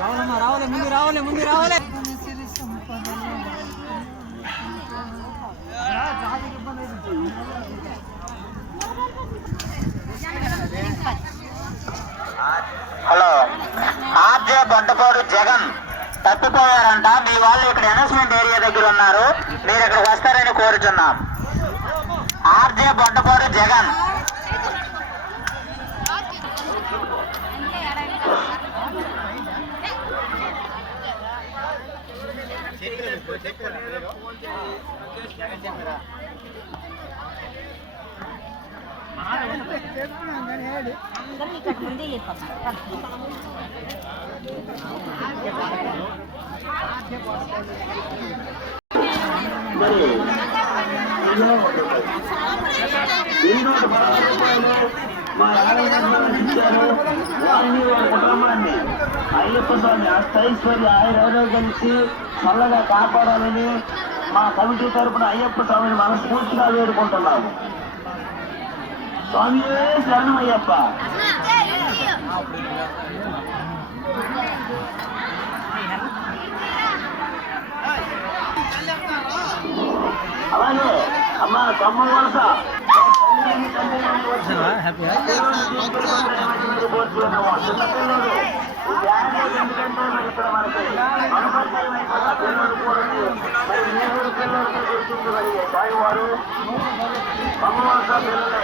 రావాలమ్మా, రావాలి, ముందు రావాలి, ముందు రావాలి. హలో, ఆర్జే బండపాడు జగన్ తప్పిపోయారంట. మీ వాళ్ళు ఇక్కడ అనౌన్స్మెంట్ ఏరియా దగ్గర ఉన్నారు, మీరు ఇక్కడికి వస్తారని కోరుచున్నాం. ఆర్జే బండపాడు జగన్. మా ఇచ్చారు వారిని వారి కుటుంబాన్ని అయ్యప్ప స్వామి అష్టైశ్వర్య ఆయుర్వేదం చల్లగా కాపాడాలని మా కమిటీ తరఫున అయ్యప్ప స్వామిని మనస్ఫూర్తిగా వేడుకుంటున్నాము. స్వామి శరణమయ్యప్ప. అలాగే అమ్మ తమ్మ వలస వారు తమ్మ వలస పిల్లలే